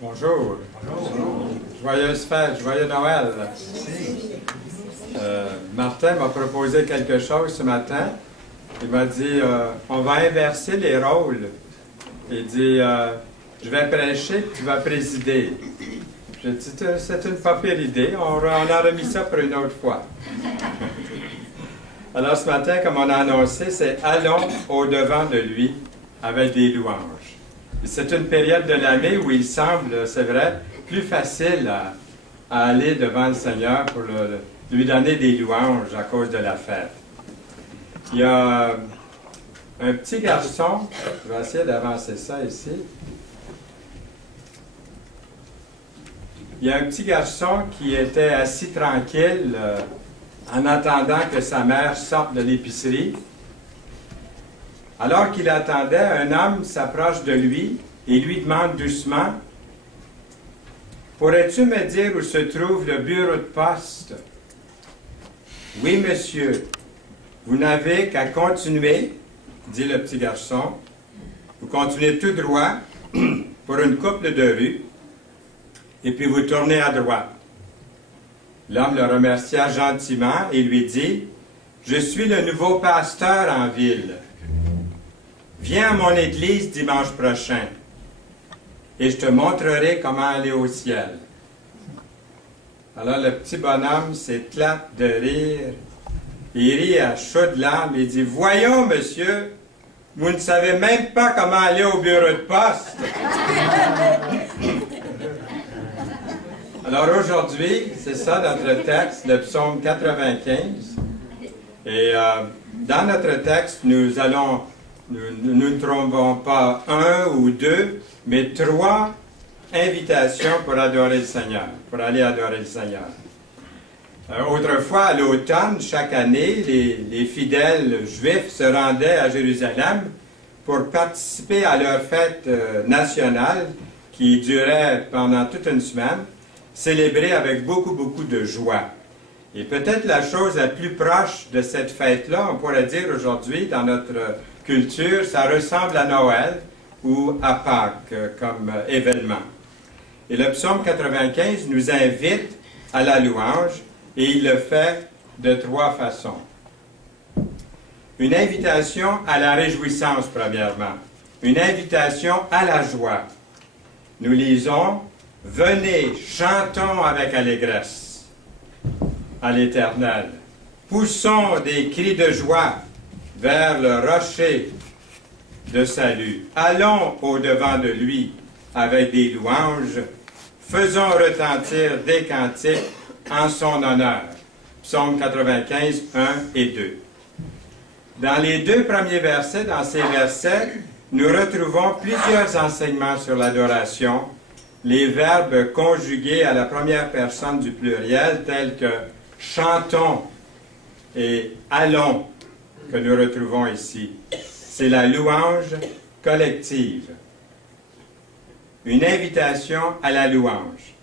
Bonjour. Bonjour. Joyeuse fête, joyeux Noël. Martin m'a proposé quelque chose ce matin. Il m'a dit, on va inverser les rôles. Il dit, je vais prêcher, tu vas présider. J'ai dit, c'est une pas pire idée, on a remis ça pour une autre fois. Alors ce matin, comme on a annoncé, c'est « Allons au-devant de lui avec des louanges ». C'est une période de l'année où il semble, c'est vrai, plus facile à aller devant le Seigneur pour lui donner des louanges à cause de la fête. Il y a un petit garçon, je vais essayer d'avancer ça ici. Il y a un petit garçon qui était assis tranquille en attendant que sa mère sorte de l'épicerie. Alors qu'il attendait, un homme s'approche de lui et lui demande doucement, « Pourrais-tu me dire où se trouve le bureau de poste? »« Oui, monsieur. Vous n'avez qu'à continuer, dit le petit garçon. Vous continuez tout droit pour une couple de rues, et puis vous tournez à droite. » L'homme le remercia gentiment et lui dit, « Je suis le nouveau pasteur en ville. Viens à mon église dimanche prochain et je te montrerai comment aller au ciel. » Alors le petit bonhomme s'éclate de rire. Il rit à chaudes larmes et dit, « Voyons, monsieur, vous ne savez même pas comment aller au bureau de poste. » Alors aujourd'hui, c'est ça notre texte, le psaume 95. Et dans notre texte, nous ne trouvons pas un ou deux, mais 3 invitations pour adorer le Seigneur, pour aller adorer le Seigneur. Autrefois, à l'automne, chaque année, les fidèles juifs se rendaient à Jérusalem pour participer à leur fête nationale qui durait pendant toute une semaine, célébrée avec beaucoup de joie. Et peut-être la chose la plus proche de cette fête-là, on pourrait dire aujourd'hui, dans notre culture, ça ressemble à Noël ou à Pâques comme événement. Et le psaume 95 nous invite à la louange et il le fait de 3 façons. Une invitation à la réjouissance, premièrement. Une invitation à la joie. Nous lisons « Venez, chantons avec allégresse à l'Éternel. Poussons des cris de joie vers le rocher de salut. Allons au-devant de lui avec des louanges. Faisons retentir des cantiques en son honneur. » Psaume 95, 1 et 2. Dans les 2 premiers versets, dans ces versets, nous retrouvons plusieurs enseignements sur l'adoration, les verbes conjugués à la première personne du pluriel, tels que « chantons » et « allons » que nous retrouvons ici. C'est la louange collective. Une invitation à la louange.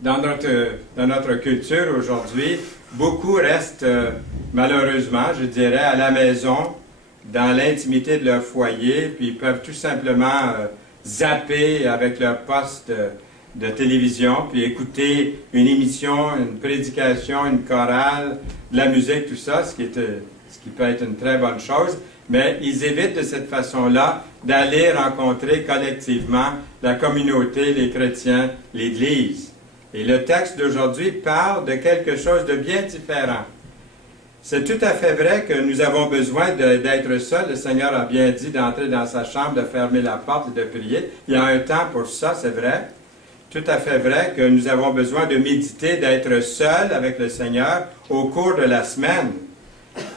Dans notre culture aujourd'hui, beaucoup restent, malheureusement, je dirais, à la maison, dans l'intimité de leur foyer, puis ils peuvent tout simplement zapper avec leur poste de télévision, puis écouter une émission, une prédication, une chorale, de la musique, tout ça, ce qui peut être une très bonne chose, mais ils évitent de cette façon-là d'aller rencontrer collectivement la communauté, les chrétiens, l'Église. Et le texte d'aujourd'hui parle de quelque chose de bien différent. C'est tout à fait vrai que nous avons besoin d'être seuls. Le Seigneur a bien dit d'entrer dans sa chambre, de fermer la porte et de prier. Il y a un temps pour ça, c'est vrai. Tout à fait vrai que nous avons besoin de méditer, d'être seuls avec le Seigneur au cours de la semaine.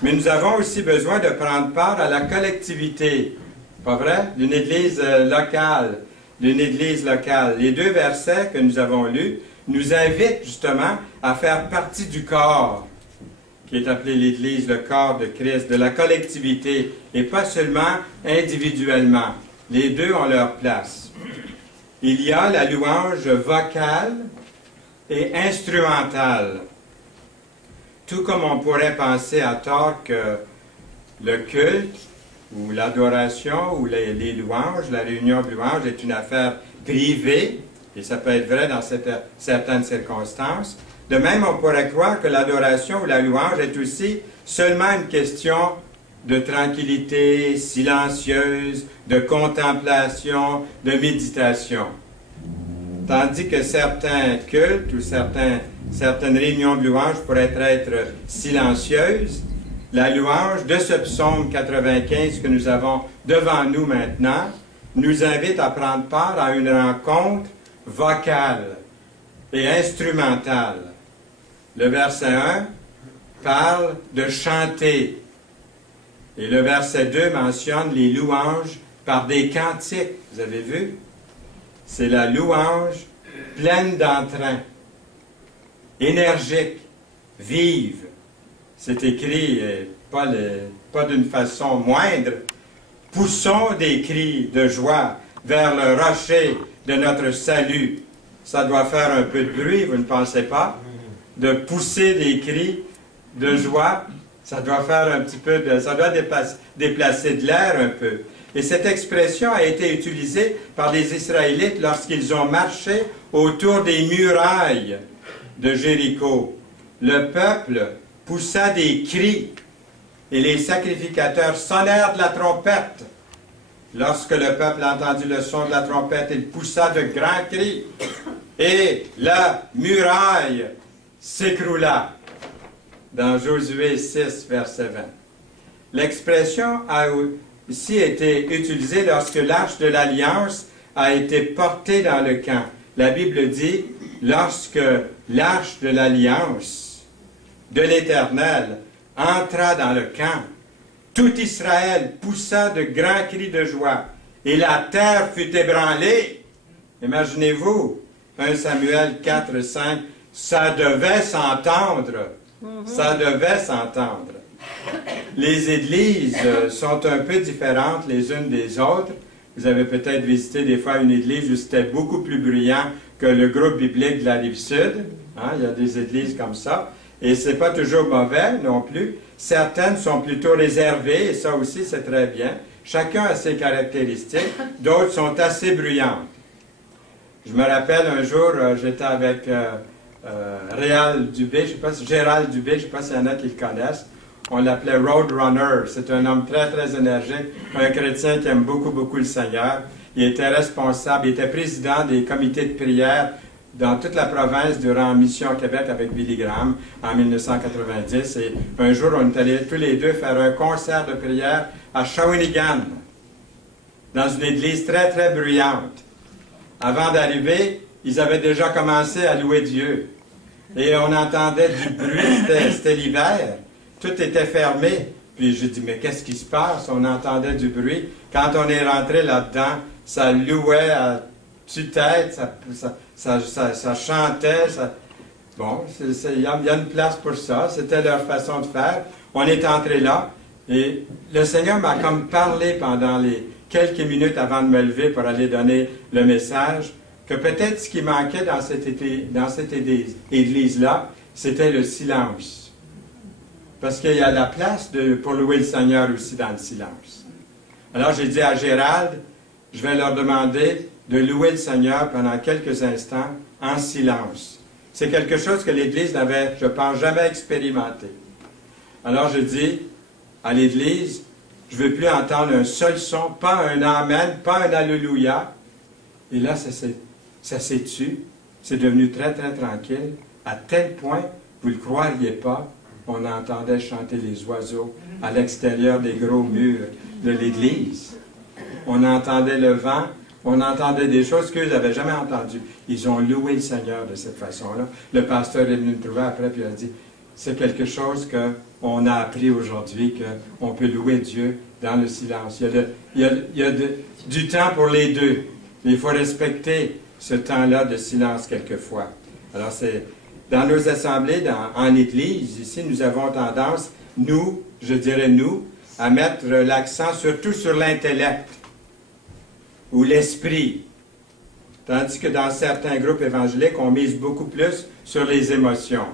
Mais nous avons aussi besoin de prendre part à la collectivité, pas vrai? D'une église locale, Les 2 versets que nous avons lus nous invitent justement à faire partie du corps, qui est appelé l'Église, le corps de Christ, de la collectivité, et pas seulement individuellement. Les 2 ont leur place. Il y a la louange vocale et instrumentale. Tout comme on pourrait penser à tort que le culte où l'adoration ou les louanges, la réunion de louanges est une affaire privée, et ça peut être vrai dans certaines circonstances. De même, on pourrait croire que l'adoration ou la louange est aussi seulement une question de tranquillité silencieuse, de contemplation, de méditation. Tandis que certains cultes ou certaines réunions de louange pourraient être silencieuses, la louange de ce psaume 95 que nous avons devant nous maintenant nous invite à prendre part à une rencontre vocale et instrumentale. Le verset 1 parle de chanter et le verset 2 mentionne les louanges par des cantiques. Vous avez vu? C'est la louange pleine d'entrain, énergique, vive. C'est écrit, pas d'une façon moindre, « Poussons des cris de joie vers le rocher de notre salut. » Ça doit faire un peu de bruit, vous ne pensez pas? De pousser des cris de joie, ça doit faire un petit peu de... ça doit déplacer de l'air un peu. Et cette expression a été utilisée par les Israélites lorsqu'ils ont marché autour des murailles de Jéricho. Le peuple poussa des cris et les sacrificateurs sonnèrent de la trompette. Lorsque le peuple a entendu le son de la trompette, il poussa de grands cris et la muraille s'écroula. Dans Josué 6, verset 20. L'expression a ici été utilisée lorsque l'arche de l'Alliance a été portée dans le camp. La Bible dit, lorsque l'arche de l'Alliance de l'Éternel entra dans le camp, tout Israël poussa de grands cris de joie, et la terre fut ébranlée. Imaginez-vous, 1 Samuel 4, 5, ça devait s'entendre. Ça devait s'entendre. Les églises sont un peu différentes les unes des autres. Vous avez peut-être visité des fois une église où c'était beaucoup plus bruyant que le groupe biblique de la Rive-Sud. Hein, il y a des églises comme ça. Et ce n'est pas toujours mauvais non plus. Certaines sont plutôt réservées, et ça aussi c'est très bien. Chacun a ses caractéristiques. D'autres sont assez bruyantes. Je me rappelle un jour, j'étais avec Gérald Dubé, je ne sais pas s'il y en a qui le connaissent. On l'appelait Roadrunner. C'est un homme très, très énergique, un chrétien qui aime beaucoup, beaucoup le Seigneur. Il était responsable, il était président des comités de prière dans toute la province durant Mission Québec avec Billy Graham en 1990. Et un jour, on est allés tous les deux faire un concert de prière à Shawinigan, dans une église très, très bruyante. Avant d'arriver, ils avaient déjà commencé à louer Dieu. Et on entendait du bruit, c'était l'hiver. Tout était fermé. Puis j'ai dit, mais qu'est-ce qui se passe? On entendait du bruit. Quand on est rentré là-dedans, ça louait à tue-tête, ça chantait. Bon, il y a une place pour ça. C'était leur façon de faire. On est entré là. Et le Seigneur m'a comme parlé pendant les quelques minutes avant de me lever pour aller donner le message, que peut-être ce qui manquait dans cette église-là, c'était le silence. Parce qu'il y a la place pour louer le Seigneur aussi dans le silence. Alors j'ai dit à Gérald, je vais leur demander de louer le Seigneur pendant quelques instants en silence. C'est quelque chose que l'Église n'avait, je pense, jamais expérimenté. Alors je dis à l'Église, je ne veux plus entendre un seul son, pas un Amen, pas un Alléluia. Et là, ça s'est tu. C'est devenu très, très tranquille, à tel point, vous ne le croiriez pas, on entendait chanter les oiseaux à l'extérieur des gros murs de l'Église. On entendait le vent, on entendait des choses qu'ils n'avaient jamais entendues. Ils ont loué le Seigneur de cette façon-là. Le pasteur est venu me trouver après et il a dit, c'est quelque chose qu'on a appris aujourd'hui, qu'on peut louer Dieu dans le silence. Il y a du temps pour les deux. Il faut respecter ce temps-là de silence quelquefois. Alors, c'est dans nos assemblées, en Église, ici, nous avons tendance, nous, je dirais nous, à mettre l'accent surtout sur l'intellect ou l'esprit. Tandis que dans certains groupes évangéliques, on mise beaucoup plus sur les émotions.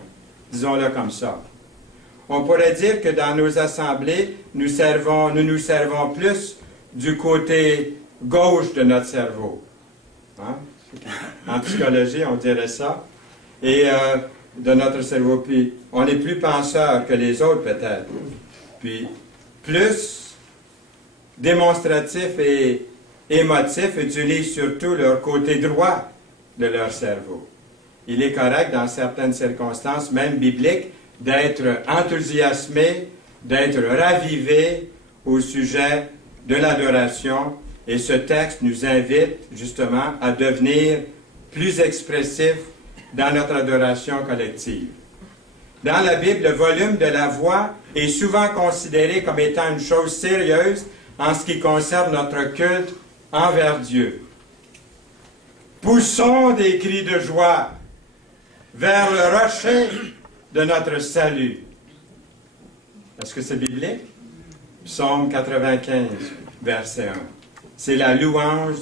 Disons-le comme ça. On pourrait dire que dans nos assemblées, nous nous servons plus du côté gauche de notre cerveau. Hein? En psychologie, on dirait ça. Et de notre cerveau. Puis, on est plus penseur que les autres, peut-être. Puis, plus démonstratif et émotif utilisent surtout leur côté droit de leur cerveau. Il est correct, dans certaines circonstances, même bibliques, d'être enthousiasmé, d'être ravivé au sujet de l'adoration. Et ce texte nous invite justement à devenir plus expressifs dans notre adoration collective. Dans la Bible, le volume de la voix est souvent considéré comme étant une chose sérieuse en ce qui concerne notre culte envers Dieu. Poussons des cris de joie vers le rocher de notre salut. Est-ce que c'est biblique? Psaume 95, verset 1. C'est la louange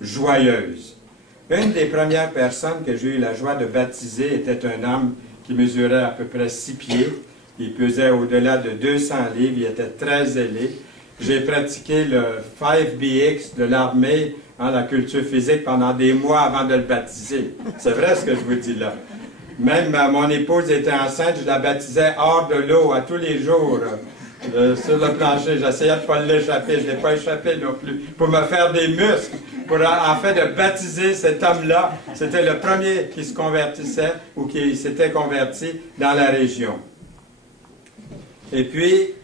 joyeuse. Une des premières personnes que j'ai eu la joie de baptiser était un homme qui mesurait à peu près 6 pieds. Il pesait au-delà de 200 livres, il était très zélé. J'ai pratiqué le 5BX de l'armée, la culture physique, pendant des mois avant de le baptiser. C'est vrai ce que je vous dis là. Même mon épouse était enceinte, je la baptisais hors de l'eau à tous les jours. Sur le plancher, j'essayais de ne pas l'échapper, je ne l'ai pas échappé non plus, pour me faire des muscles, pour en fait de baptiser cet homme-là. C'était le premier qui se convertissait ou qui s'était converti dans la région. Et puis,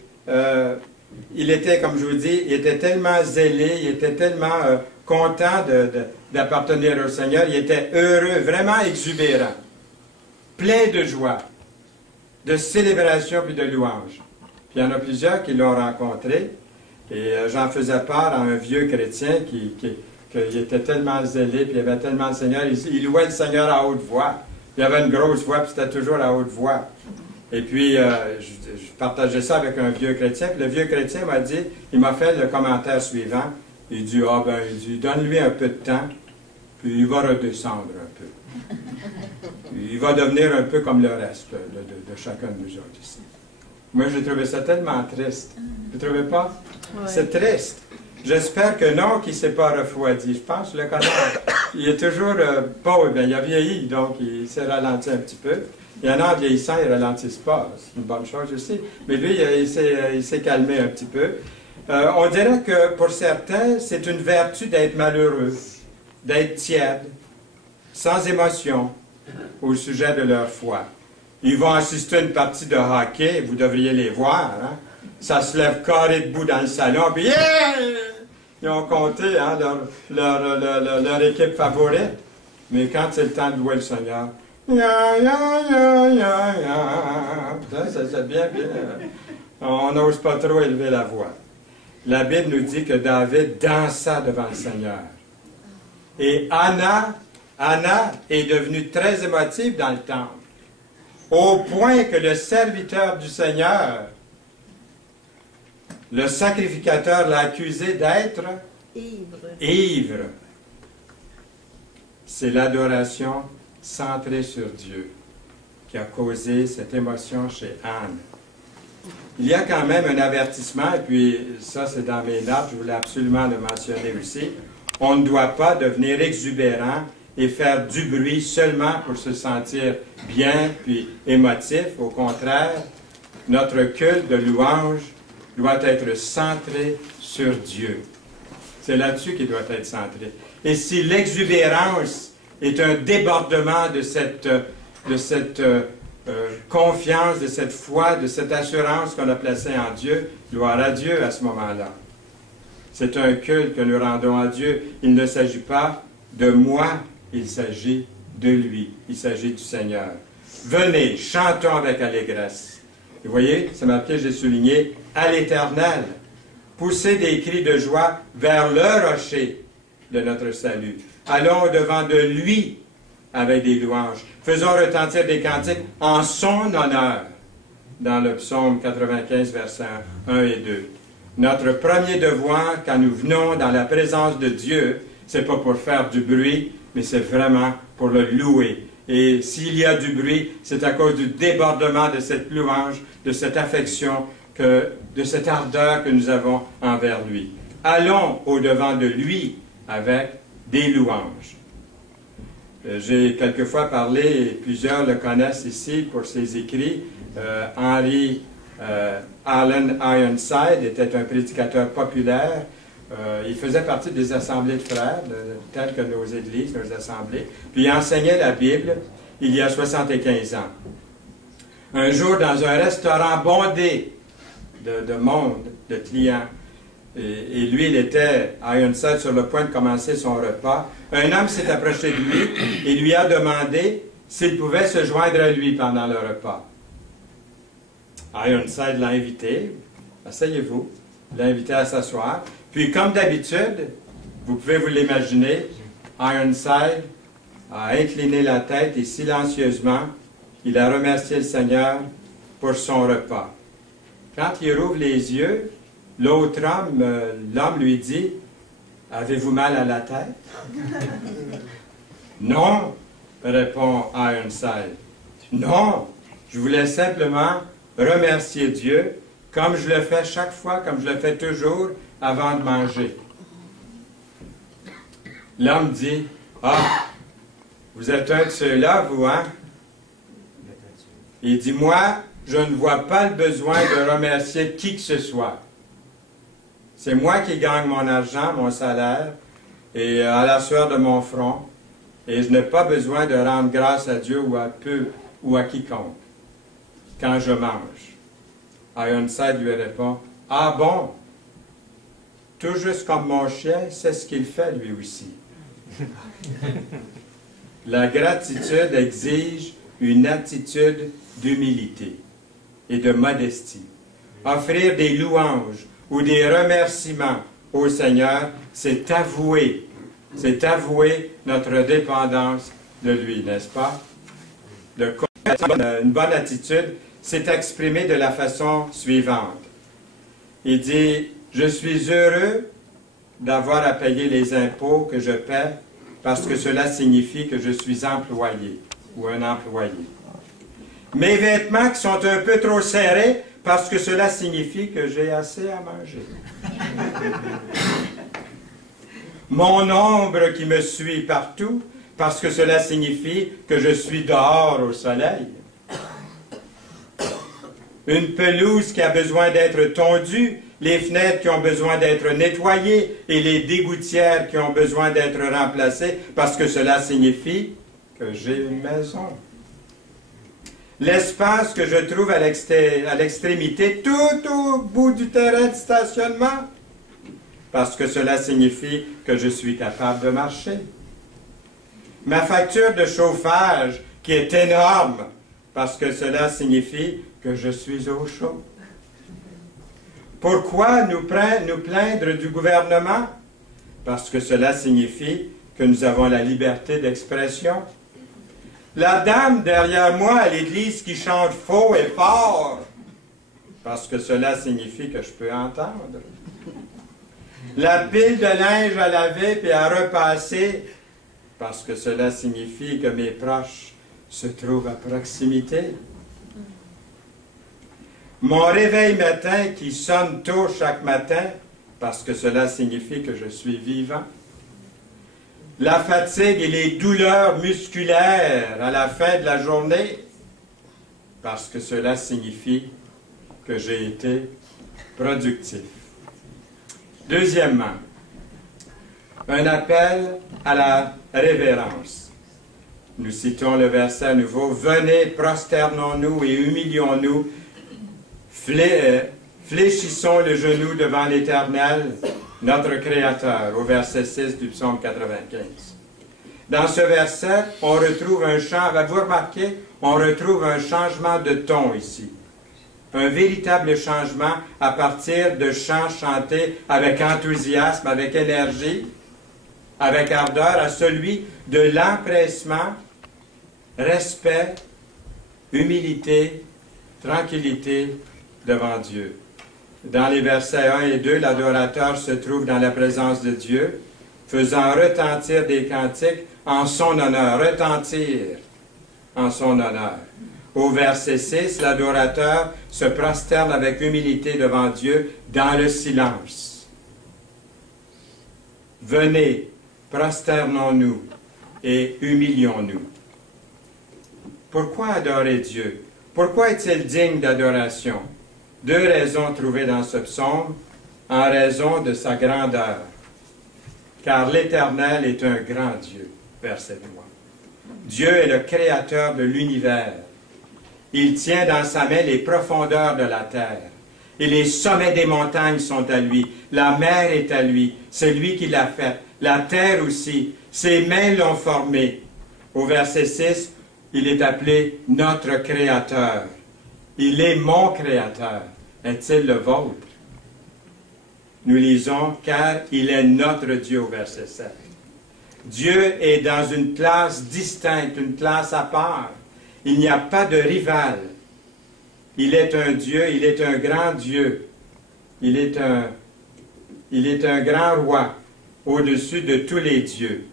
il était, comme je vous dis, il était tellement zélé, il était tellement content d'appartenir au Seigneur, il était heureux, vraiment exubérant, plein de joie, de célébration puis de louange. Puis il y en a plusieurs qui l'ont rencontré, et j'en faisais part à un vieux chrétien qui était tellement zélé, puis il avait tellement le Seigneur, il louait le Seigneur à haute voix. Il avait une grosse voix, puis c'était toujours à haute voix. Et puis, je partageais ça avec un vieux chrétien, puis le vieux chrétien m'a dit, il m'a fait le commentaire suivant, il dit, donne-lui un peu de temps, puis il va redescendre un peu. Il va devenir un peu comme le reste de chacun de nous autres ici. Moi, j'ai trouvé ça tellement triste. Vous ne trouvez pas? Ouais. C'est triste. J'espère que non, qu'il ne s'est pas refroidi. Je pense que le connard, il est toujours pauvre. Bien, il a vieilli, donc il s'est ralenti un petit peu. Il y en a en vieillissant, ils ne ralentissent pas. C'est une bonne chose aussi. Mais lui, il s'est calmé un petit peu. On dirait que pour certains, c'est une vertu d'être malheureux, d'être tiède, sans émotion au sujet de leur foi. Ils vont assister à une partie de hockey, vous devriez les voir. Hein? Ça se lève carré debout dans le salon, puis yeah! Ils ont compté leur équipe favorite. Mais quand c'est le temps de louer le Seigneur, ça c'est bien. On n'ose pas trop élever la voix. La Bible nous dit que David dansa devant le Seigneur. Et Anna est devenue très émotive dans le temple, au point que le serviteur du Seigneur, le sacrificateur, l'a accusé d'être ivre. C'est l'adoration centrée sur Dieu qui a causé cette émotion chez Anne. Il y a quand même un avertissement, et puis ça c'est dans mes notes, je voulais absolument le mentionner aussi. On ne doit pas devenir exubérant et faire du bruit seulement pour se sentir bien puis émotif. Au contraire, notre culte de louange doit être centré sur Dieu. C'est là-dessus qu'il doit être centré. Et si l'exubérance est un débordement de cette confiance, de cette foi, de cette assurance qu'on a placée en Dieu, gloire à Dieu à ce moment-là. C'est un culte que nous rendons à Dieu. Il ne s'agit pas de moi, il s'agit de lui. Il s'agit du Seigneur. Venez, chantons avec allégresse. Vous voyez, c'est marqué, j'ai souligné, à l'Éternel. Poussez des cris de joie vers le rocher de notre salut. Allons au-devant de lui avec des louanges. Faisons retentir des cantiques en son honneur. Dans le psaume 95, versets 1 et 2. Notre premier devoir, quand nous venons dans la présence de Dieu, c'est pas pour faire du bruit, mais c'est vraiment pour le louer. Et s'il y a du bruit, c'est à cause du débordement de cette louange, de cette affection, de cette ardeur que nous avons envers lui. Allons au-devant de lui avec des louanges. J'ai quelquefois parlé, et plusieurs le connaissent ici pour ses écrits, Henry Allen Ironside était un prédicateur populaire. Il faisait partie des assemblées de frères, telles que nos églises, nos assemblées. Puis il enseignait la Bible il y a 75 ans. Un jour, dans un restaurant bondé de monde, de clients, et lui, il était à Ironside sur le point de commencer son repas, un homme s'est approché de lui et lui a demandé s'il pouvait se joindre à lui pendant le repas. Ironside l'a invité, asseyez-vous, l'a invité à s'asseoir. Puis, comme d'habitude, vous pouvez vous l'imaginer, Ironside a incliné la tête et silencieusement, il a remercié le Seigneur pour son repas. Quand il rouvre les yeux, l'autre homme, l'homme lui dit, « Avez-vous mal à la tête? » « Non, répond Ironside. « Non, je voulais simplement remercier Dieu, comme je le fais chaque fois, comme je le fais toujours, avant de manger. » L'homme dit, « Ah, vous êtes un de ceux-là, vous, hein? » Il dit, « Moi, je ne vois pas le besoin de remercier qui que ce soit. C'est moi qui gagne mon argent, mon salaire, et à la sueur de mon front, et je n'ai pas besoin de rendre grâce à Dieu ou à peu ou à quiconque quand je mange. » Ironside lui répond, « Ah bon? Tout juste comme mon chien, c'est ce qu'il fait lui aussi. » La gratitude exige une attitude d'humilité et de modestie. Offrir des louanges ou des remerciements au Seigneur, c'est avouer notre dépendance de lui, n'est-ce pas? Une bonne attitude, c'est exprimé de la façon suivante. Il dit, « Je suis heureux d'avoir à payer les impôts que je paie parce que cela signifie que je suis employé ou un employé. Mes vêtements qui sont un peu trop serrés parce que cela signifie que j'ai assez à manger. Mon ombre qui me suit partout parce que cela signifie que je suis dehors au soleil. Une pelouse qui a besoin d'être tondue, les fenêtres qui ont besoin d'être nettoyées et les dégouttières qui ont besoin d'être remplacées parce que cela signifie que j'ai une maison. L'espace que je trouve à l'extrémité, tout au bout du terrain de stationnement, parce que cela signifie que je suis capable de marcher. Ma facture de chauffage qui est énorme, parce que cela signifie que je suis au chaud. Pourquoi nous plaindre du gouvernement? Parce que cela signifie que nous avons la liberté d'expression. La dame derrière moi à l'église qui chante faux et fort, parce que cela signifie que je peux entendre. La pile de linge à laver et à repasser, parce que cela signifie que mes proches se trouvent à proximité. Mon réveil matin qui sonne tôt chaque matin, parce que cela signifie que je suis vivant. La fatigue et les douleurs musculaires à la fin de la journée, parce que cela signifie que j'ai été productif. Deuxièmement, un appel à la révérence. Nous citons le verset à nouveau, « Venez, prosternons-nous et humilions-nous, fléchissons le genou devant l'Éternel, notre Créateur », au verset 6 du psaume 95. Dans ce verset, on retrouve un chant, avez-vous remarqué, on retrouve un changement de ton ici. Un véritable changement à partir de chants chantés avec enthousiasme, avec énergie, avec ardeur, à celui de l'empressement, respect, humilité, tranquillité devant Dieu. Dans les versets 1 et 2, l'adorateur se trouve dans la présence de Dieu, faisant retentir des cantiques en son honneur. Retentir, en son honneur. Au verset 6, l'adorateur se prosterne avec humilité devant Dieu dans le silence. Venez, prosternons-nous et humilions-nous. Pourquoi adorer Dieu? Pourquoi est-il digne d'adoration? Deux raisons trouvées dans ce psaume, en raison de sa grandeur. Car l'Éternel est un grand Dieu, verset 3. Dieu est le créateur de l'univers. Il tient dans sa main les profondeurs de la terre. Et les sommets des montagnes sont à lui. La mer est à lui. C'est lui qui l'a faite. La terre aussi. Ses mains l'ont formée. Au verset 6, il est appelé notre Créateur. Il est mon Créateur. Est-il le vôtre? Nous lisons, car il est notre Dieu au verset 7. Dieu est dans une classe distincte, une classe à part. Il n'y a pas de rival. Il est un Dieu, il est un grand Dieu. Il est un grand roi au-dessus de tous les dieux.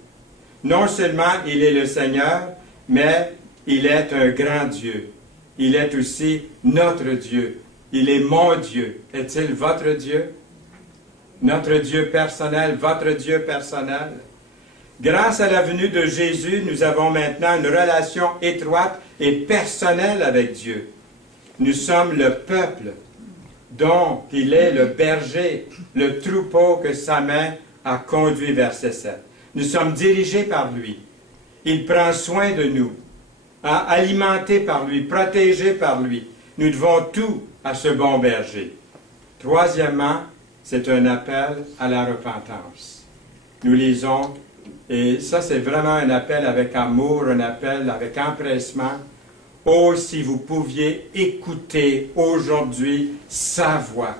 Non seulement il est le Seigneur, mais il est un grand Dieu. Il est aussi notre Dieu. Il est mon Dieu. Est-il votre Dieu? Notre Dieu personnel, votre Dieu personnel. Grâce à la venue de Jésus, nous avons maintenant une relation étroite et personnelle avec Dieu. Nous sommes le peuple dont il est le berger, le troupeau que sa main a conduit, verset 7. Nous sommes dirigés par lui. Il prend soin de nous, alimentés par lui, protégés par lui. Nous devons tout à ce bon berger. Troisièmement, c'est un appel à la repentance. Nous lisons, et ça c'est vraiment un appel avec amour, un appel avec empressement. Oh, si vous pouviez écouter aujourd'hui sa voix,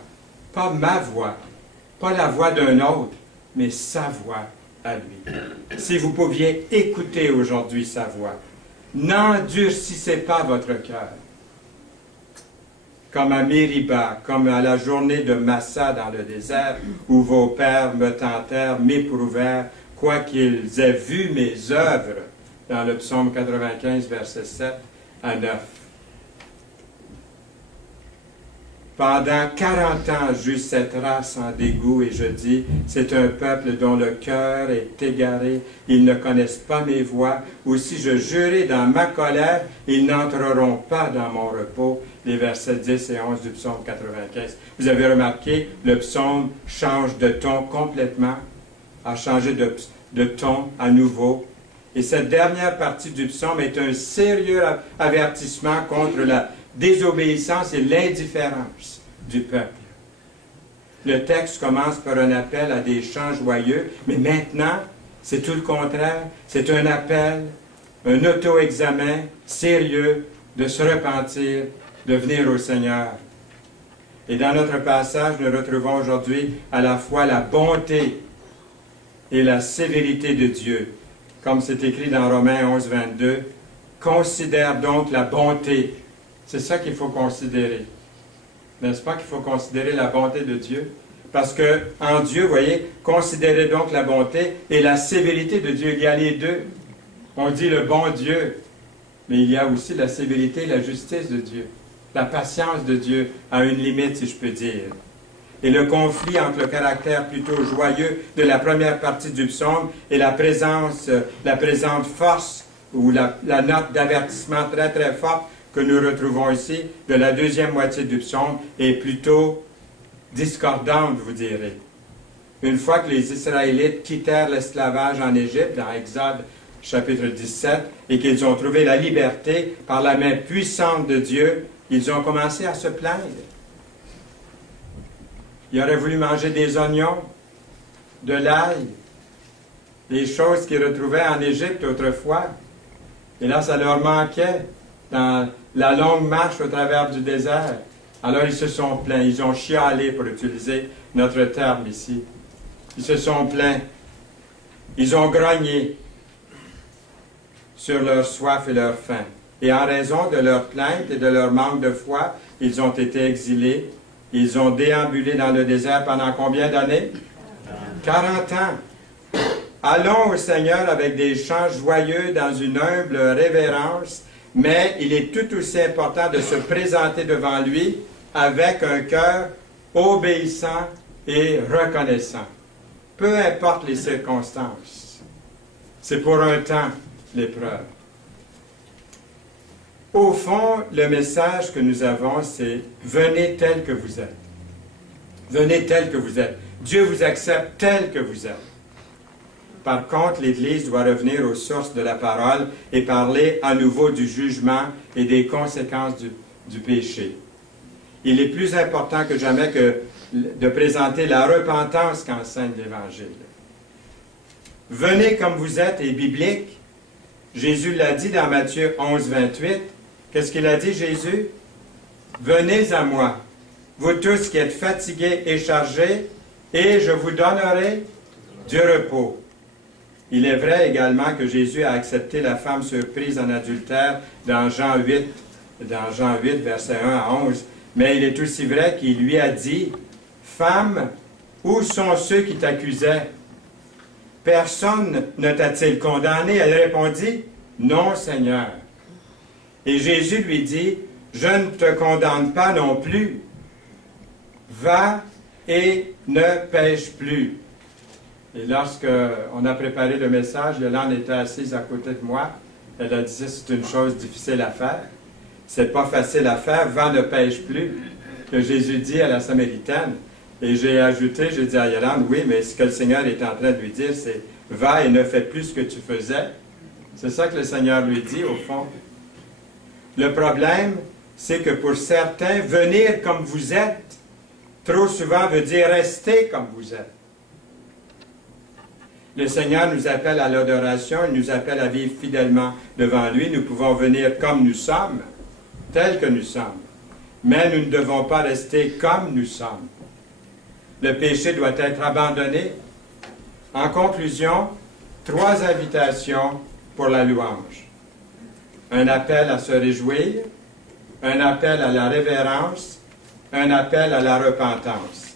pas ma voix, pas la voix d'un autre, mais sa voix à lui. Si vous pouviez écouter aujourd'hui sa voix, n'endurcissez pas votre cœur. Comme à Mériba, comme à la journée de Massa dans le désert, où vos pères me tentèrent, m'éprouvèrent, quoiqu'ils aient vu mes œuvres, dans le psaume 95, versets 7 à 9. Pendant 40 ans, j'eus cette race en dégoût, et je dis, c'est un peuple dont le cœur est égaré, ils ne connaissent pas mes voies. Aussi je jurai dans ma colère, ils n'entreront pas dans mon repos. Les versets 10 et 11 du psaume 95. Vous avez remarqué, le psaume change de ton complètement, a changé de ton à nouveau. Et cette dernière partie du psaume est un sérieux avertissement contre la désobéissance et l'indifférence du peuple. Le texte commence par un appel à des chants joyeux, mais maintenant, c'est tout le contraire. C'est un appel, un auto-examen sérieux de se repentir, de venir au Seigneur. Et dans notre passage, nous retrouvons aujourd'hui à la fois la bonté et la sévérité de Dieu. Comme c'est écrit dans Romains 11, 22, « Considère donc la bonté. » C'est ça qu'il faut considérer. N'est-ce pas qu'il faut considérer la bonté de Dieu? Parce que en Dieu, vous voyez, considérez donc la bonté et la sévérité de Dieu. Il y a les deux. On dit le bon Dieu, mais il y a aussi la sévérité et la justice de Dieu. La patience de Dieu a une limite, si je peux dire. Et le conflit entre le caractère plutôt joyeux de la première partie du psaume et la présente force ou la note d'avertissement très très forte que nous retrouvons ici de la deuxième moitié du psaume est plutôt discordante, vous direz. Une fois que les Israélites quittèrent l'esclavage en Égypte, dans Exode chapitre 17, et qu'ils ont trouvé la liberté par la main puissante de Dieu, ils ont commencé à se plaindre. Ils auraient voulu manger des oignons, de l'ail, des choses qu'ils retrouvaient en Égypte autrefois. Et là, ça leur manquait dans la longue marche au travers du désert. Alors ils se sont plaints, ils ont chialé, pour utiliser notre terme ici. Ils se sont plaints, ils ont grogné sur leur soif et leur faim. Et en raison de leur plainte et de leur manque de foi, ils ont été exilés. Ils ont déambulé dans le désert pendant combien d'années? 40 ans. Allons au Seigneur avec des chants joyeux dans une humble révérence mais il est tout aussi important de se présenter devant lui avec un cœur obéissant et reconnaissant. Peu importe les circonstances, c'est pour un temps l'épreuve. Au fond, le message que nous avons, c'est « Venez tel que vous êtes ». Venez tel que vous êtes. Dieu vous accepte tel que vous êtes. Par contre, l'Église doit revenir aux sources de la parole et parler à nouveau du jugement et des conséquences du péché. Il est plus important que jamais de présenter la repentance qu'enseigne l'Évangile. Venez comme vous êtes est biblique. Jésus l'a dit dans Matthieu 11, 28. Qu'est-ce qu'il a dit, Jésus? Venez à moi, vous tous qui êtes fatigués et chargés, et je vous donnerai du repos. Il est vrai également que Jésus a accepté la femme surprise en adultère dans Jean 8, versets 1 à 11. Mais il est aussi vrai qu'il lui a dit, « Femme, où sont ceux qui t'accusaient? Personne ne t'a-t-il condamné? » Elle répondit, « Non, Seigneur. » Et Jésus lui dit, « Je ne te condamne pas non plus. Va et ne pêche plus. » Et lorsqu'on a préparé le message, Yolande était assise à côté de moi. Elle a dit, c'est une chose difficile à faire. C'est pas facile à faire, va, ne pêche plus, que Jésus dit à la Samaritaine. Et j'ai ajouté, j'ai dit à Yolande, oui, mais ce que le Seigneur est en train de lui dire, c'est, va et ne fais plus ce que tu faisais. C'est ça que le Seigneur lui dit, au fond. Le problème, c'est que pour certains, venir comme vous êtes, trop souvent veut dire rester comme vous êtes. Le Seigneur nous appelle à l'adoration, il nous appelle à vivre fidèlement devant lui. Nous pouvons venir comme nous sommes, tels que nous sommes. Mais nous ne devons pas rester comme nous sommes. Le péché doit être abandonné. En conclusion, 3 invitations pour la louange. Un appel à se réjouir, un appel à la révérence, un appel à la repentance.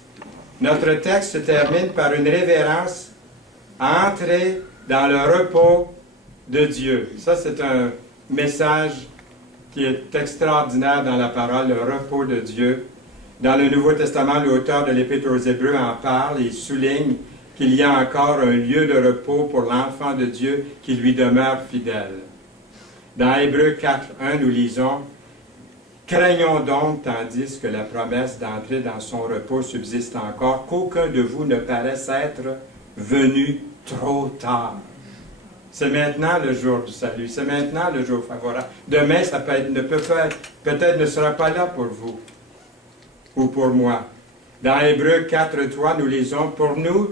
Notre texte se termine par une révérence à entrer dans le repos de Dieu. Ça, c'est un message qui est extraordinaire dans la parole, le repos de Dieu. Dans le Nouveau Testament, l'auteur de l'Épître aux Hébreux en parle et souligne qu'il y a encore un lieu de repos pour l'enfant de Dieu qui lui demeure fidèle. Dans Hébreux 4.1, nous lisons « Craignons donc, tandis que la promesse d'entrer dans son repos subsiste encore, qu'aucun de vous ne paraisse être venu trop tard. » C'est maintenant le jour du salut, c'est maintenant le jour favorable. Demain, ça peut-être ne sera pas là pour vous ou pour moi. Dans Hébreux 4.3, nous lisons « Pour nous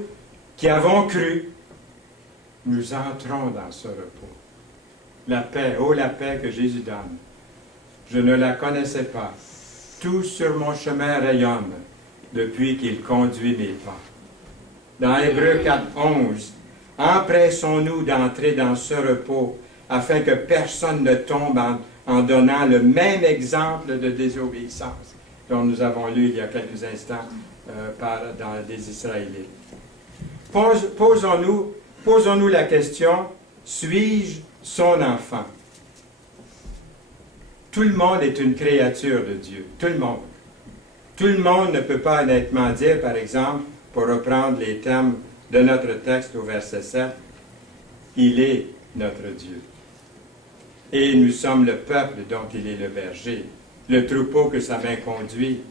qui avons cru, nous entrons dans ce repos. » La paix, oh la paix que Jésus donne. Je ne la connaissais pas. Tout sur mon chemin rayonne depuis qu'il conduit mes pas. Dans Hébreux 4.11, empressons-nous d'entrer dans ce repos afin que personne ne tombe en donnant le même exemple de désobéissance dont nous avons lu il y a quelques instants dans les Israélites. Posons-nous la question, suis-je son enfant? Tout le monde est une créature de Dieu. Tout le monde. Tout le monde ne peut pas honnêtement dire, par exemple, pour reprendre les termes de notre texte au verset 7, « Il est notre Dieu. Et nous sommes le peuple dont il est le berger, le troupeau que sa main conduit.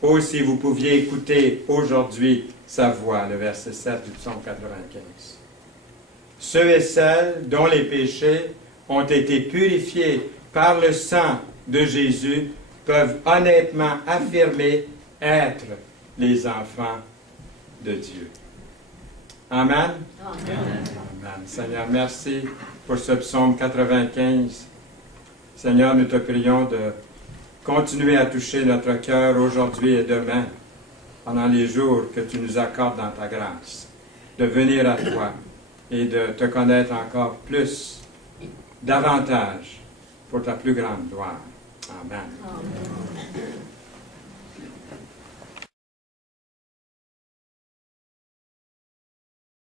Oh, si vous pouviez écouter aujourd'hui sa voix. » Le verset 7 du psaume 95. Ceux et celles dont les péchés ont été purifiés par le sang de Jésus peuvent honnêtement affirmer être les enfants de Dieu. Amen. Amen. Amen. Seigneur, merci pour ce psaume 95. Seigneur, nous te prions de continuer à toucher notre cœur aujourd'hui et demain, pendant les jours que tu nous accordes dans ta grâce, de venir à toi et de te connaître encore plus, davantage, pour ta plus grande gloire. Amen. Amen.